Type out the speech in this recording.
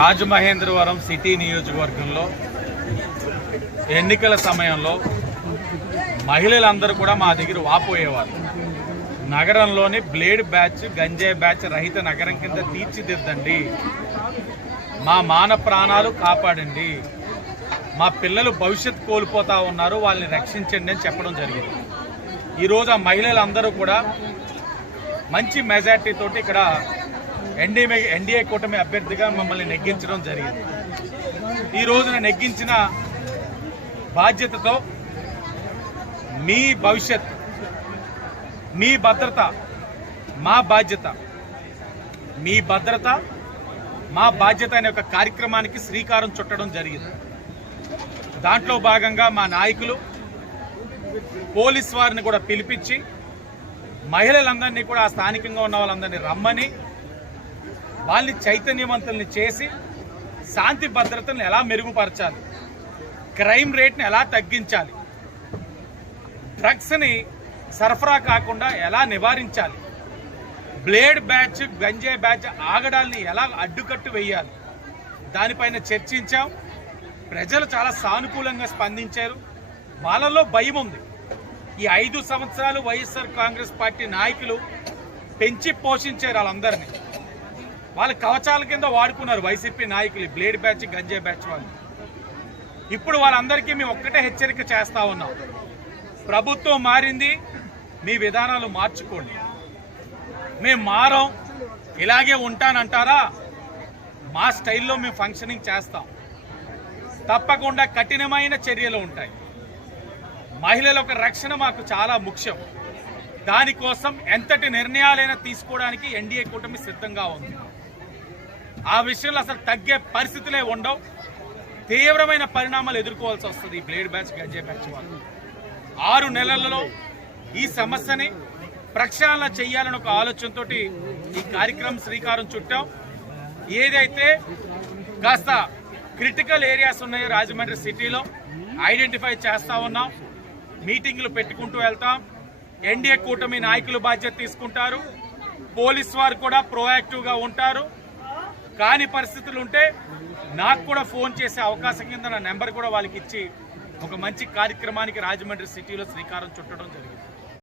Rajamahendravaram city నియోజకవర్గంలో ఎన్నికల సమయంలో మహిళలందరూ కూడా మా దగ్గర వాపోయేవారు నగరంలోని బ్లేడ్ బ్యాచ్ గంజాయి బ్యాచ్ రహిత నగరం కింద తీర్చిదిద్దండి మా మాన ప్రాణాలు కాపాడండి మా పిల్లలు భవిష్యత్ కోల్పోతా ఉన్నారు వాళ్ళని రక్షించండి అని చెప్పడం జరిగింది ఈరోజు ఆ మహిళలందరూ కూడా మంచి మెజార్టీతో ఇక్కడ ఎన్డీఏ ఎన్డీఏ కూటమి అభ్యర్థిగా మమ్మల్ని నెగ్గించడం జరిగింది ఈ రోజున నెగ్గించిన బాధ్యతతో మీ భవిష్యత్ మీ భద్రత మా బాధ్యత మీ భద్రత మా బాధ్యత అనే ఒక కార్యక్రమానికి శ్రీకారం చుట్టడం జరిగింది దాంట్లో భాగంగా మా నాయకులు పోలీస్ వారిని కూడా పిలిపించి మహిళలందరినీ కూడా స్థానికంగా ఉన్న వాళ్ళందరినీ రమ్మని వాళ్ళని చైతన్యవంతుల్ని చేసి శాంతి భద్రతను ఎలా మెరుగుపరచాలి క్రైమ్ రేట్ని ఎలా తగ్గించాలి డ్రగ్స్ని సరఫరా కాకుండా ఎలా నివారించాలి బ్లేడ్ బ్యాచ్ గంజే బ్యాచ్ ఆగడాల్ని ఎలా అడ్డుకట్టు వేయాలి దానిపైన చర్చించాం ప్రజలు చాలా సానుకూలంగా స్పందించారు వాళ్ళలో భయం ఉంది ఈ ఐదు సంవత్సరాలు వైఎస్ఆర్ కాంగ్రెస్ పార్టీ నాయకులు పెంచి పోషించారు వాళ్ళందరినీ వాళ్ళు కవచాల కింద వాడుకున్నారు వైసీపీ నాయకులు బ్లేడ్ బ్యాచ్ గంజే బ్యాచ్ వాళ్ళు ఇప్పుడు వాళ్ళందరికీ మేము ఒక్కటే హెచ్చరిక చేస్తా ఉన్నాం ప్రభుత్వం మారింది మీ విధానాలు మార్చుకోండి మేము మారం ఇలాగే ఉంటానంటారా మా స్టైల్లో మేము ఫంక్షనింగ్ చేస్తాం తప్పకుండా కఠినమైన చర్యలు ఉంటాయి మహిళలకు రక్షణ మాకు చాలా ముఖ్యం దానికోసం ఎంతటి నిర్ణయాలైనా తీసుకోవడానికి ఎన్డీఏ కూటమి సిద్ధంగా ఉంది ఆ విషయంలో అసలు తగ్గే పరిస్థితులే ఉండవు తీవ్రమైన పరిణామాలు ఎదుర్కోవాల్సి వస్తుంది ఈ బ్లేడ్ బ్యాచ్ గజే బ్యాచ్ వాళ్ళు ఆరు నెలలలో ఈ సమస్యని ప్రక్షాళన చేయాలని ఒక ఆలోచనతో ఈ కార్యక్రమం శ్రీకారం చుట్టాం ఏదైతే కాస్త క్రిటికల్ ఏరియాస్ ఉన్నాయో రాజమండ్రి సిటీలో ఐడెంటిఫై చేస్తూ ఉన్నాం మీటింగ్లు పెట్టుకుంటూ వెళ్తాం ఎన్డీఏ కూటమి నాయకులు బాధ్యత తీసుకుంటారు పోలీస్ వారు కూడా ప్రోయాక్టివ్గా ఉంటారు కాని పరిస్థితులు ఉంటే నాకు కూడా ఫోన్ చేసే అవకాశం కింద నా నెంబర్ కూడా వాళ్ళకి ఇచ్చి ఒక మంచి కార్యక్రమానికి రాజమండ్రి సిటీలో శ్రీకారం చుట్టడం జరిగింది